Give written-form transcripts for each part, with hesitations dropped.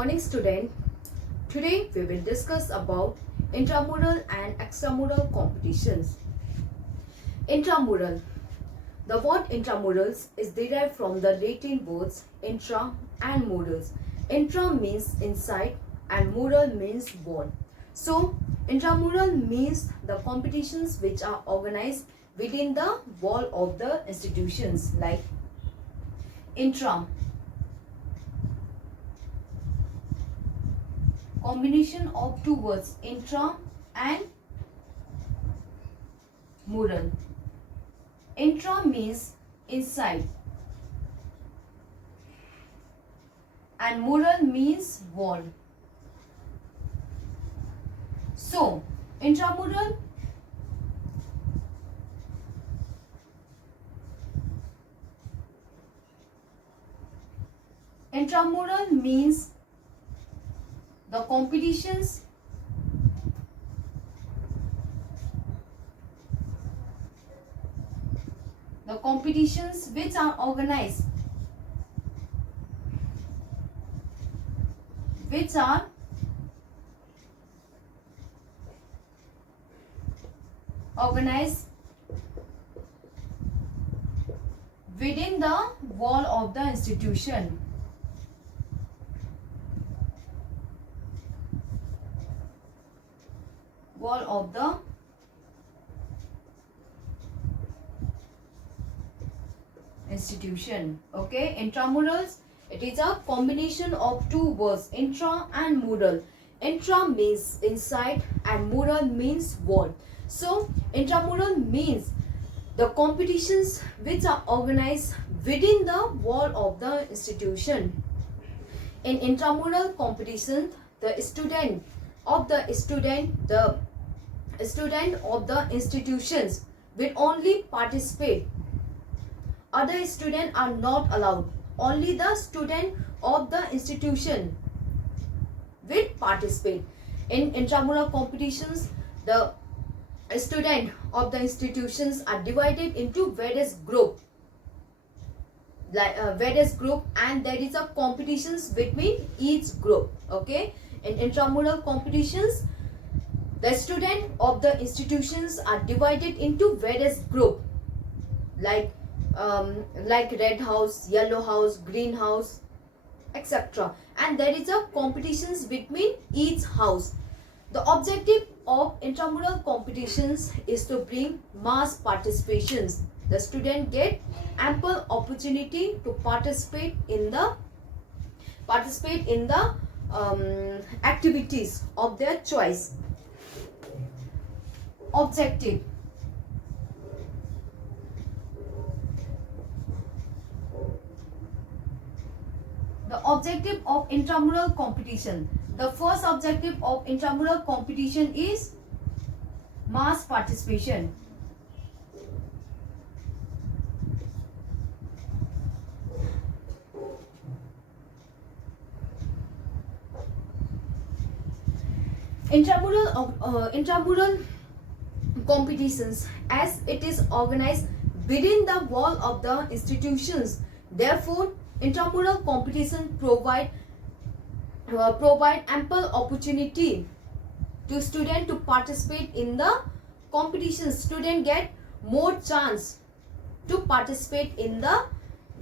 Morning student. Today we will discuss about intramural and extramural competitions. Intramural. The word intramurals is derived from the Latin words intra and murals. Intra means inside and mural means wall. So intramural means the competitions which are organized within the wall of the institutions, like intra, combination of two words intra and mural. Intra means inside and mural means wall. So intramural means the competitions which are organized within the wall of the institution. Wall of the institution. Okay, intramurals, it is a combination of two words intra and mural. Intra means inside and mural means wall. So intramural means the competitions which are organized within the wall of the institution. In intramural competition, the student of the institutions will only participate. Other students are not allowed. Only the student of the institution will participate. In intramural competitions, the students of the institutions are divided into various groups, and there is a competitions between each group. Okay, in intramural competitions, the students of the institutions are divided into various groups, like red house, yellow house, green house, etc. And there is a competitions between each house. The objective of intramural competitions is to bring mass participations. The student get ample opportunity to participate in the activities of their choice. Objective. The objective of intramural competition. The first objective of intramural competition is mass participation. Intramural competitions, as it is organized within the wall of the institutions, therefore intramural competition provide ample opportunity to student to participate in the competition. Student get more chance to participate in the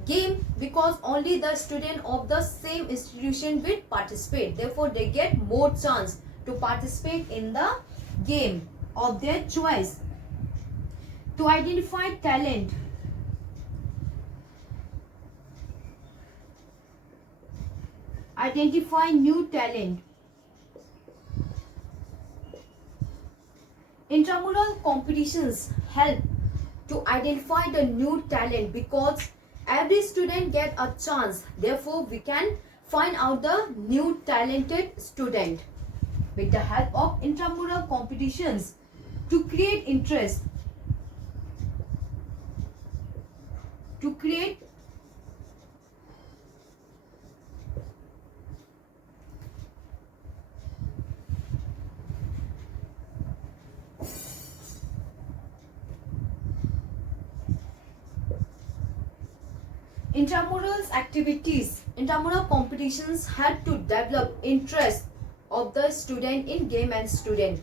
game because only the student of the same institution will participate. Therefore they get more chance to participate in the game of their choice. To identify talent, identify new talent. Intramural competitions help to identify the new talent because every student get a chance. Therefore we can find out the new talented student with the help of intramural competitions. To create interest, to create Intramurals activities, intramural competitions had to develop interest of the student in game and student.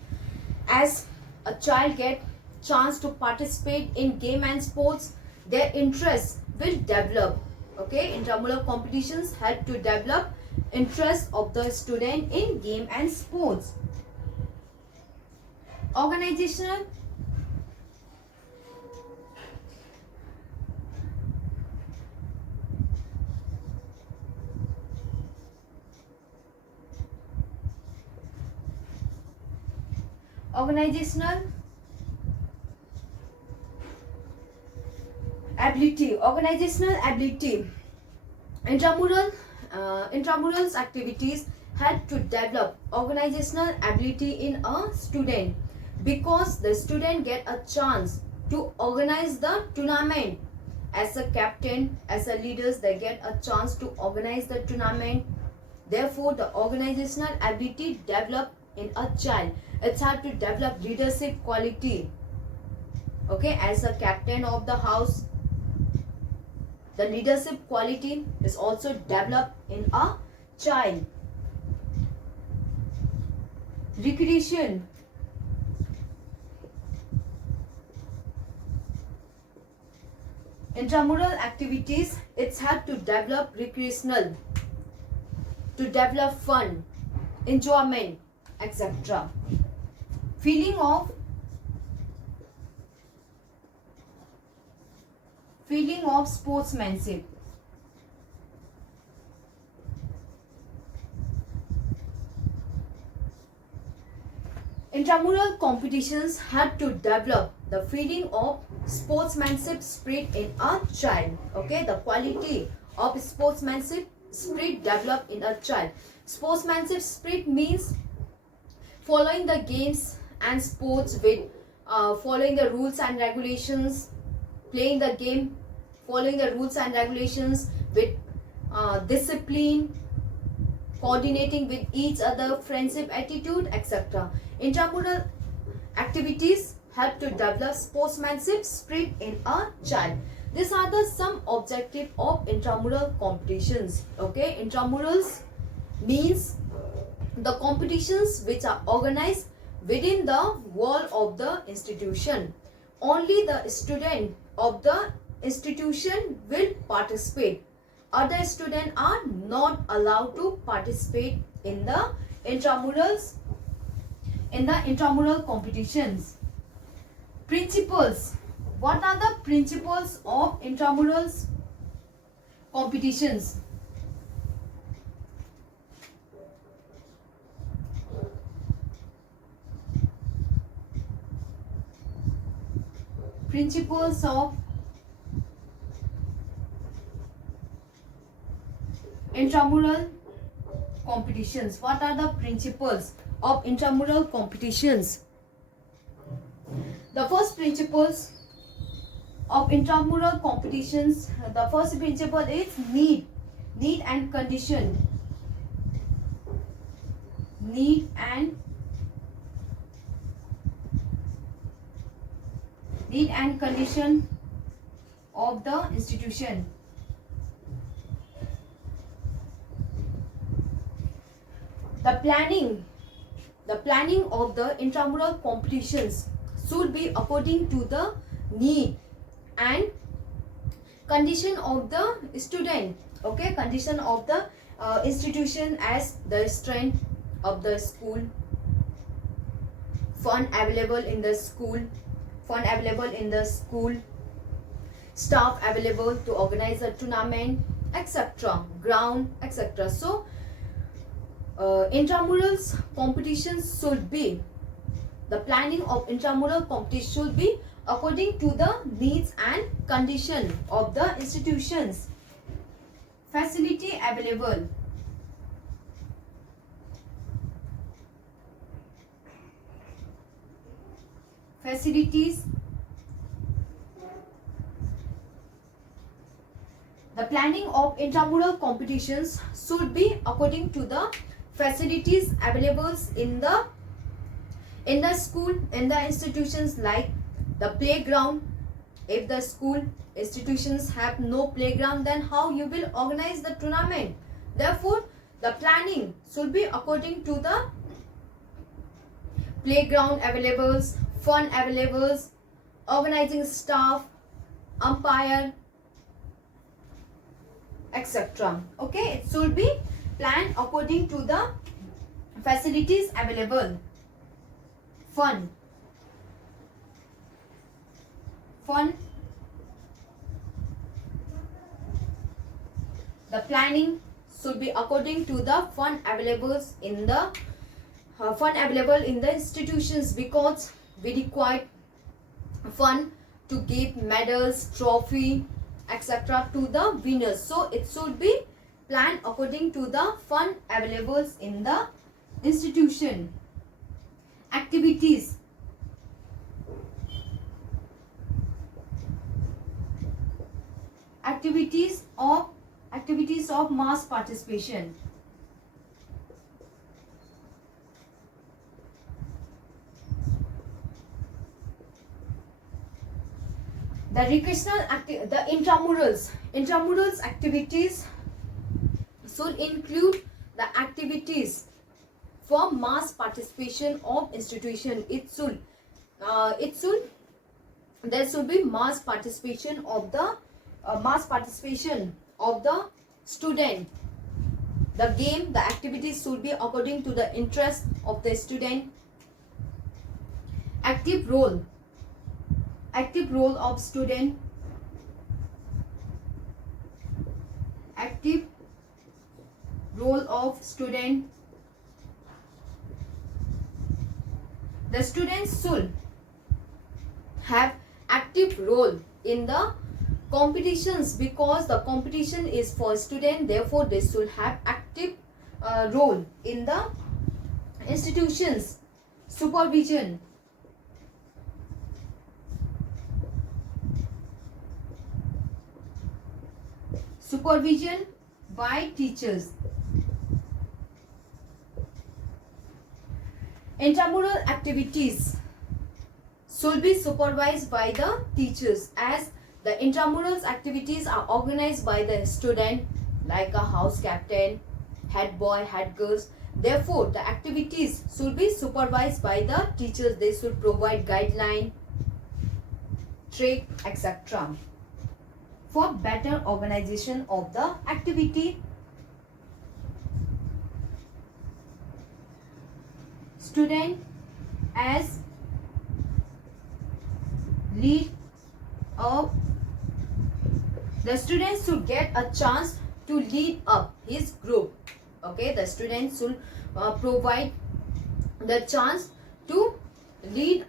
As a child get chance to participate in game and sports, their interest will develop. Okay, intramural competitions had to develop interest of the student in game and sports. Organizational organizational ability. Intramurals activities had to develop organizational ability in a student, because the student get a chance to organize the tournament. As a captain, as a leaders, they get a chance to organize the tournament. Therefore, the organizational ability develop in a child. It's hard to develop leadership quality. Okay, as a captain of the house, the leadership quality is also developed in a child. Recreation. Intramural activities, it's had to develop recreational, to develop fun, enjoyment, etc. Feeling of sportsmanship. Intramural competitions had to develop the feeling of sportsmanship spirit in a child. Okay, the quality of sportsmanship spirit developed in a child. Sportsmanship spirit means following the games and sports with following the rules and regulations, playing the game, following the rules and regulations with discipline, coordinating with each other, friendship attitude, etc. Intramural activities help to develop sportsmanship spirit in a child. These are the some objective of intramural competitions. Okay, intramurals means the competitions which are organized within the wall of the institution. Only the student of the institution will participate. Other students are not allowed to participate in the intramurals, in the intramural competitions. Principles. What are the principles of intramurals competitions? Principles of intramural competitions. What are the principles of intramural competitions? The first principles of intramural competitions, the first principle is need and condition. Need and condition of the institution. The planning of the intramural competitions should be according to the need and condition of the student. Okay, condition of the institution, as the strength of the school, fund available in the school, staff available to organize a tournament, etc., ground, etc. So intramurals competitions should be, the planning of intramural competition should be according to the needs and condition of the institutions. Facility available. Facilities. The planning of intramural competitions should be according to the facilities available in the school, in the institutions, like the playground, If the school institutions have no playground, then how you will organize the tournament? Therefore, the planning should be according to the playground availables, fun availables, organizing staff, umpire, etc. Okay, it should be planned according to the facilities available. Fun. The planning should be according to the fund available in the institutions, because we require fund to give medals, trophy, etc. to the winners. So it should be planned according to the fund available in the institution. Activities. Activities of mass participation. The intramurals activities should include the activities for mass participation of institution. There should be mass participation of the student. The game, the activities should be according to the interest of the student. Active role of student. Active role of student. The students should have active role in the competitions, because the competition is for student. Therefore, they should have active role in the institutions. Supervision. Supervision by teachers. Intramural activities should be supervised by the teachers, as the intramurals activities are organized by the student, like a house captain, head boy, head girls. Therefore, the activities should be supervised by the teachers. They should provide guideline, trick, etc. for better organization of the activity. Student as lead up. The student should get a chance to lead up his group. Okay, the student should provide the chance to lead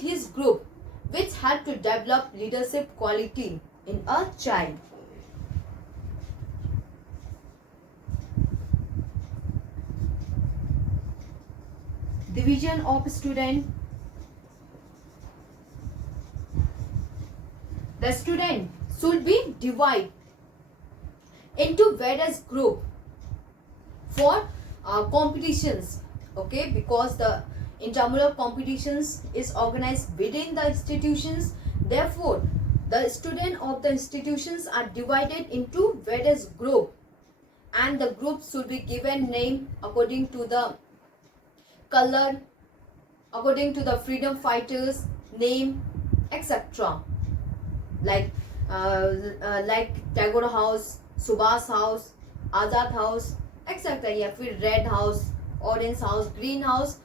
his group, which help to develop leadership quality in a child. Division of student. The student should be divided into various group for competitions. Okay, because the intramural competitions is organized within the institutions. Therefore, the students of the institutions are divided into various group, and the groups should be given name according to the color, according to the freedom fighters name, etc. Like Tagore House, Subhas House, Azad House, etc. या फिर Red House, Orange House, Green House.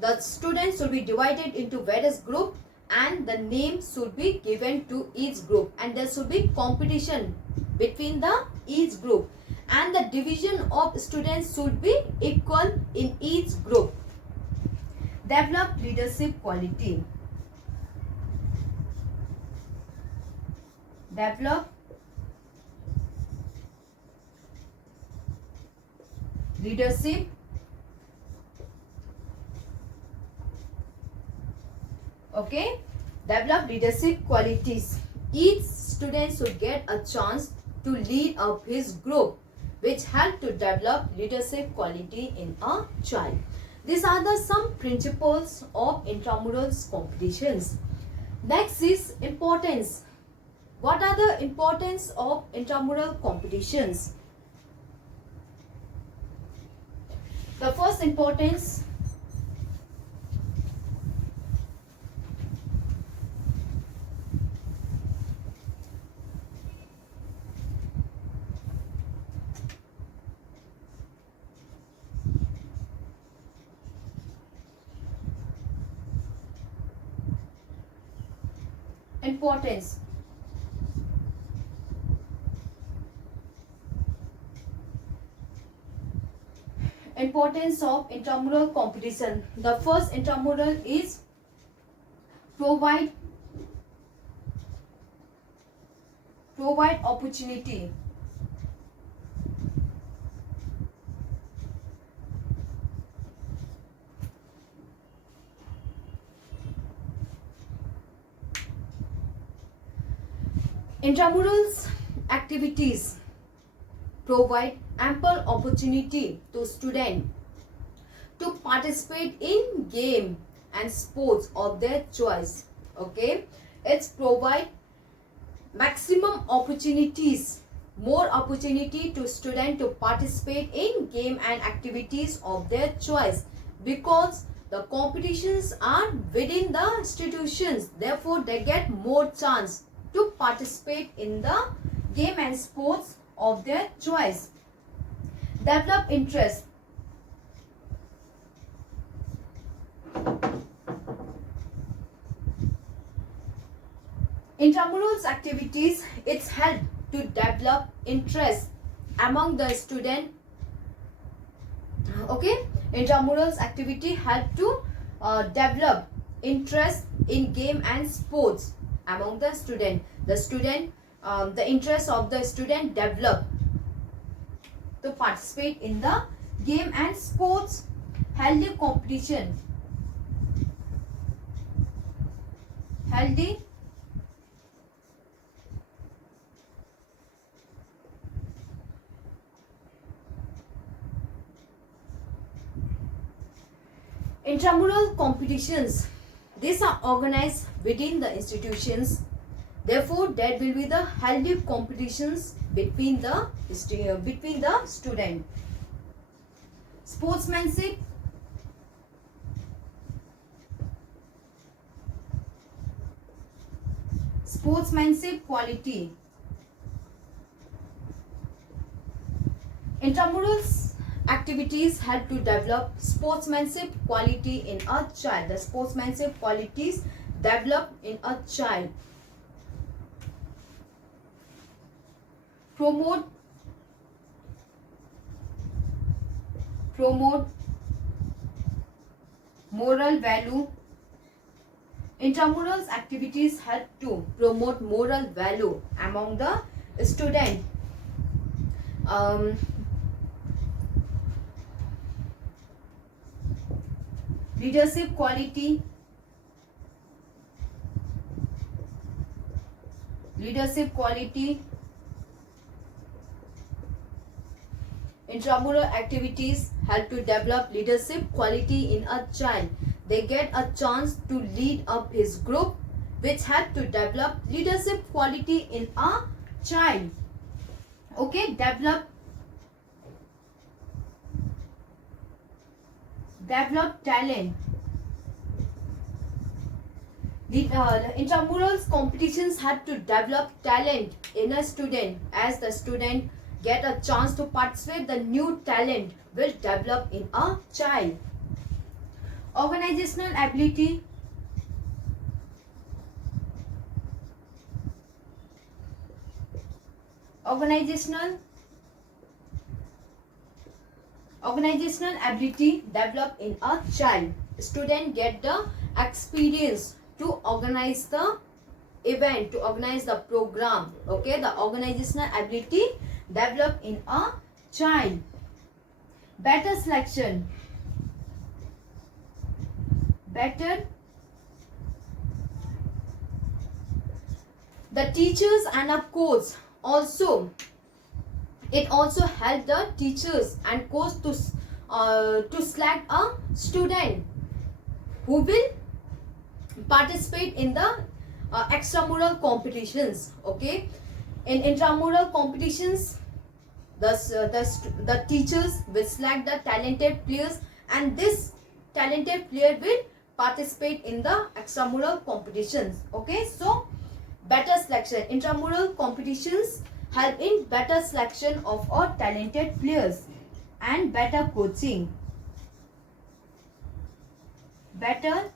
The students should be divided into various groups, and the name should be given to each group, and there should be competition between the each group, and the division of students should be equal in each group. Develop leadership quality. Develop leadership develop leadership qualities. Each student should get a chance to lead up his group, which help to develop leadership quality in a child. These are the some principles of intramurals competitions. Next is importance. What are the importance of intramural competitions? The first importance, importance. Importance of intramural competition. The first intramural is provide opportunity. Intramurals activities provide ample opportunity to students to participate in game and sports of their choice. Okay, it's provide maximum opportunities, more opportunity to students to participate in game and activities of their choice, because the competitions are within the institutions, therefore they get more chance to participate in the game and sports of their choice. Develop interest. Intramurals activities, it's help to develop interest among the student. Okay, intramurals activity help to develop interest in game and sports among the student. The interest of the student develop to participate in the game and sports. Healthy competition. Healthy intramural competitions, these are organized within the institutions, therefore there will be the healthy competitions between the student. Sportsmanship. Quality. Intramurals activities help to develop sportsmanship quality in a child. The sportsmanship qualities develop in a child. Promote moral value. Intramurals activities help to promote moral value among the student. Leadership quality. Intramural activities help to develop leadership quality in a child. They get a chance to lead up his group, which help to develop leadership quality in a child. Okay, develop talent. The intramurals competitions have to develop talent in a student. As the student get a chance to participate, the new talent will develop in a child. Organizational ability. Organizational ability develop in a child. Student get the experience to organize the event, to organize the program. Okay, the organizational ability develop in a child. Better selection. The teachers and of course also, it also help the teachers and coach to select a student who will participate in the extramural competitions. Okay, in intramural competitions, the teachers will select the talented players, and this talented player will participate in the extramural competitions. Okay, so better selection, intramural competitions help in better selection of our talented players and better coaching. Better,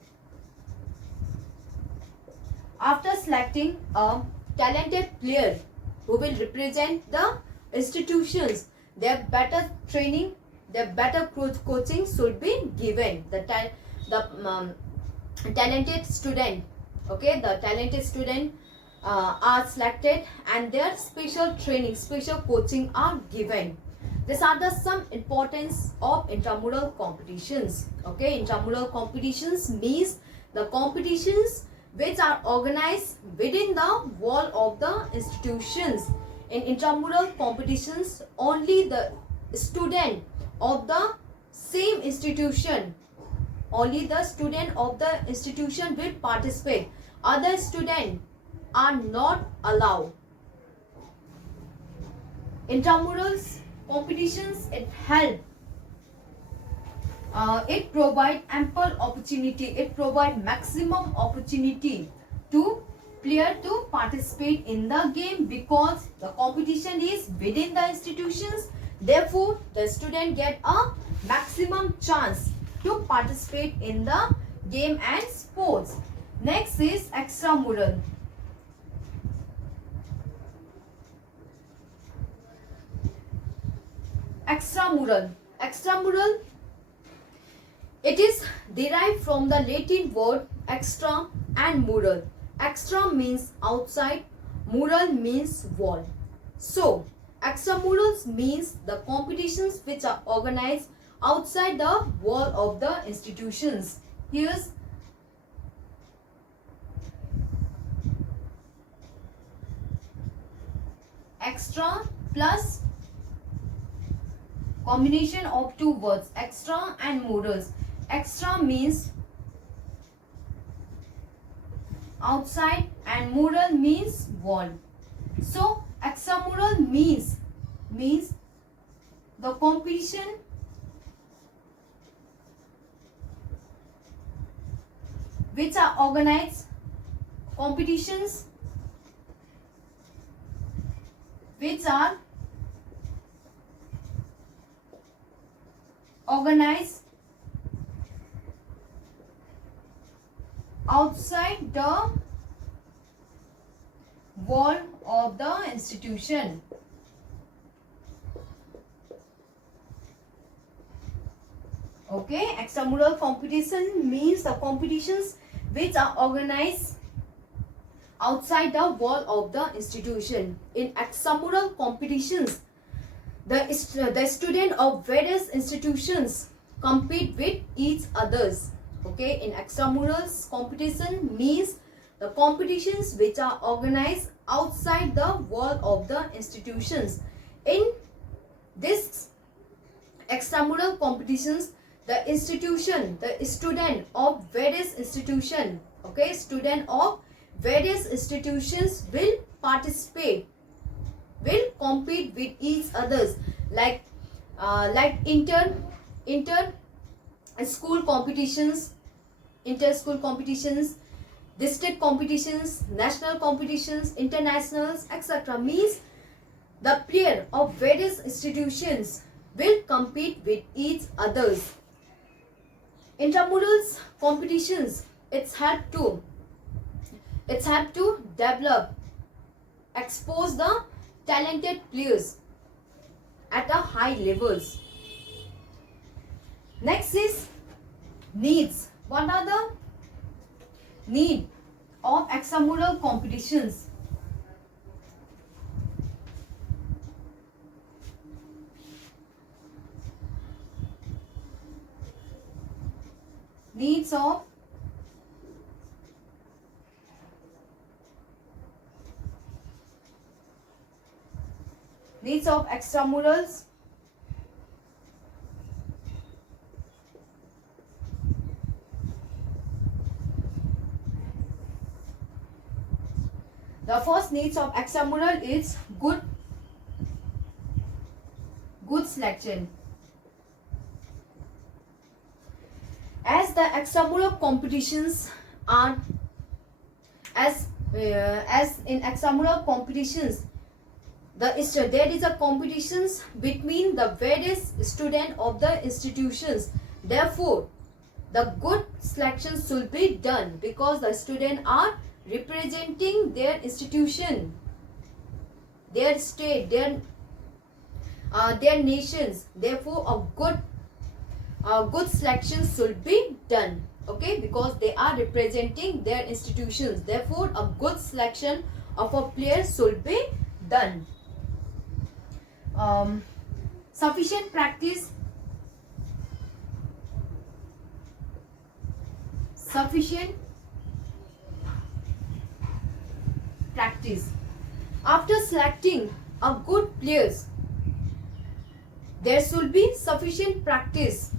after selecting a talented player who will represent the institutions, their better training, their better coaching should be given. Talented student, okay, the talented student are selected and their special training, special coaching are given. These are the some importance of intramural competitions. Okay, intramural competitions means the competitions which are organized within the wall of the institutions. In intramural competitions, only the student of the same institution, only the student of the institution will participate. Other students are not allowed. Intramurals competitions, it help, it provide ample opportunity, it provide maximum opportunity to player to participate in the game, because the competition is within the institutions. Therefore, the student get a maximum chance to participate in the game and sports. Next is extramural. Extramural, it is derived from the Latin word extra and mural. Extra means outside, mural means wall. So, extramurals means the competitions which are organized outside the wall of the institutions. Here's extra plus combination of two words, extra and murals. Extra means outside and mural means wall. So extramural means the competition which are organized, competitions which are organized outside the wall of the institution. Okay, extramural competition means the competitions which are organized outside the wall of the institution. In extramural competitions, the student of various institutions compete with each others. Okay, in extramurals competition means the competitions which are organized outside the wall of the institutions. In this extramural competitions, the institution, the student of various institution, okay, student of various institutions will participate, will compete with each others, like inter school competitions, inter school competitions, district competitions, national competitions, internationals, etc. Means the player of various institutions will compete with each others. Intramurals competitions, it's help to develop, expose the talented players at a high levels. Next is needs. What are the need of extramural competitions? Needs of extramurals. The first needs of extramural is good selection. As the extramural competitions are as in extramural competitions, there is a competitions between the various students of the institutions. Therefore, the good selection should be done because the students are representing their institution, their state, their nations. Therefore, a good selection should be done. Okay, because they are representing their institutions. Therefore, a good selection of a player should be done. Sufficient practice. After selecting a good players, there should be sufficient practice.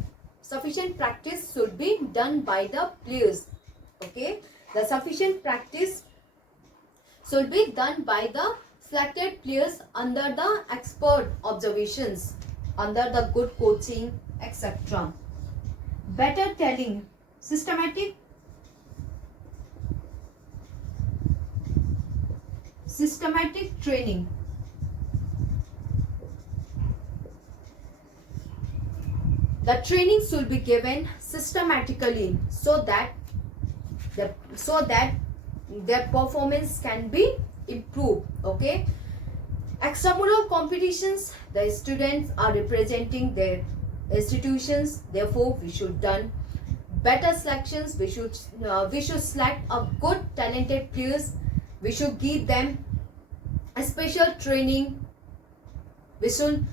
Sufficient practice should be done by the players. Okay, the sufficient practice should be done by the selected players under the expert observations, under the good coaching, etc. Better telling. Systematic training. The training should be given systematically so that their performance can be improved. Okay, extramural competitions, the students are representing their institutions. Therefore, we should done better selections. We should select a good talented players. We should give them a special training. We should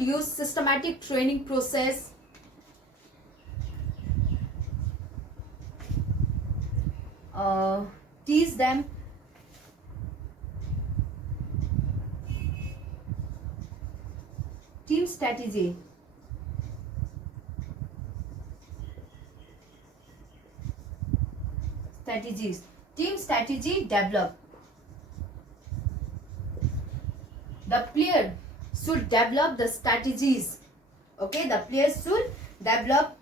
use systematic training process. Teach them team strategy. Team strategy develop. The player should develop the strategies. Okay, the players should develop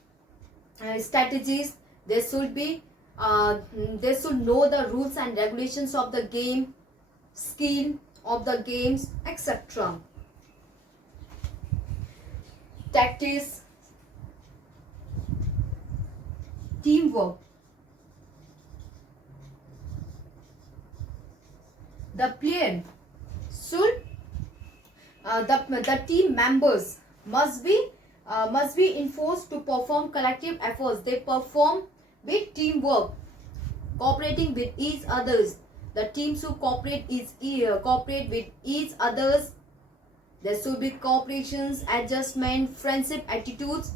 strategies. They should know the rules and regulations of the game, skill of the games, etc. Tactics, teamwork. The player should the team members must be enforced to perform collective efforts. They perform with teamwork, cooperating with each others. The team should cooperate with each others. There should be cooperations, adjustment, friendship attitudes.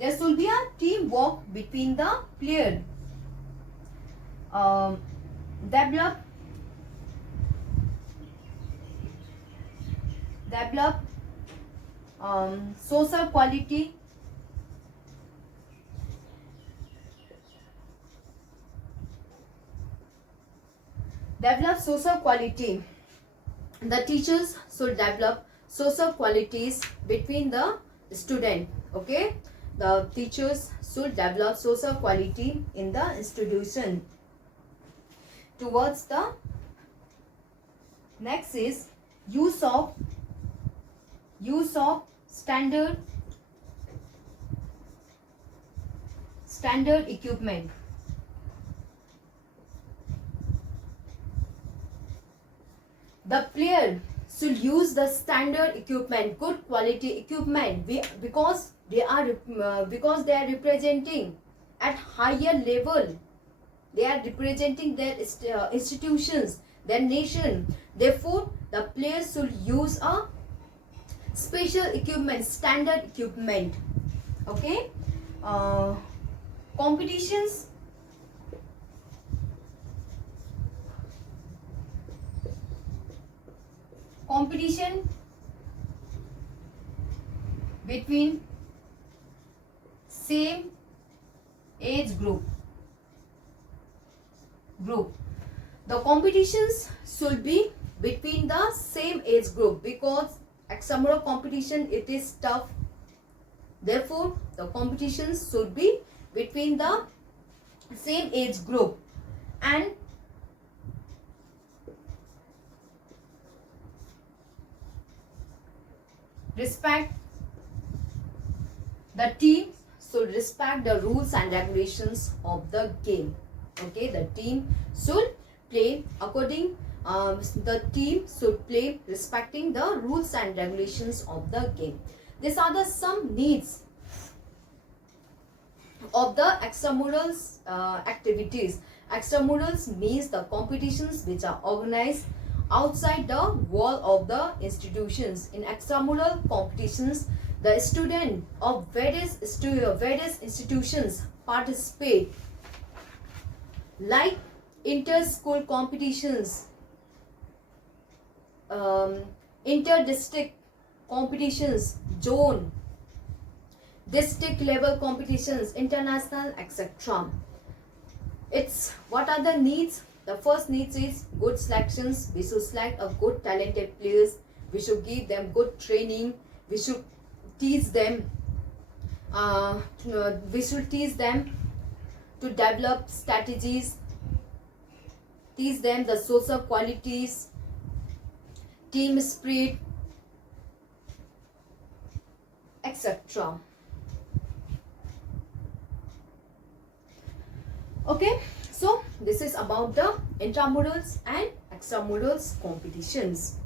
There should be a teamwork between the player. Develop social quality. Develop social quality. The teachers should develop social qualities between the student. Okay, the teachers should develop social quality in the institution. Towards the next is use of standard equipment. The player should use the standard equipment, good quality equipment, because they are representing at higher level. They are representing their institutions, their nation. Therefore, the players should use a special equipment, standard equipment. Okay, competition between same age group. The competitions should be between the same age group, because extramural competition, it is tough. Therefore, the competitions should be between the same age group, and respect the team should respect the rules and regulations of the game. Okay, the team should play according, the team should play respecting the rules and regulations of the game. These are the some needs of the extramurals activities. Extramurals means the competitions which are organized outside the wall of the institutions. In extramural competitions, the student of various institutions participate, like inter-school competitions, inter-district competitions, zone, district level competitions, international, etc. It's what are the needs? The first needs is good selections. We should select a good talented players. We should give them good training. We should teach them. We should teach them to develop strategies. Teach them the social qualities, team spirit, etc. Okay, so this is about the intramurals and extramurals competitions.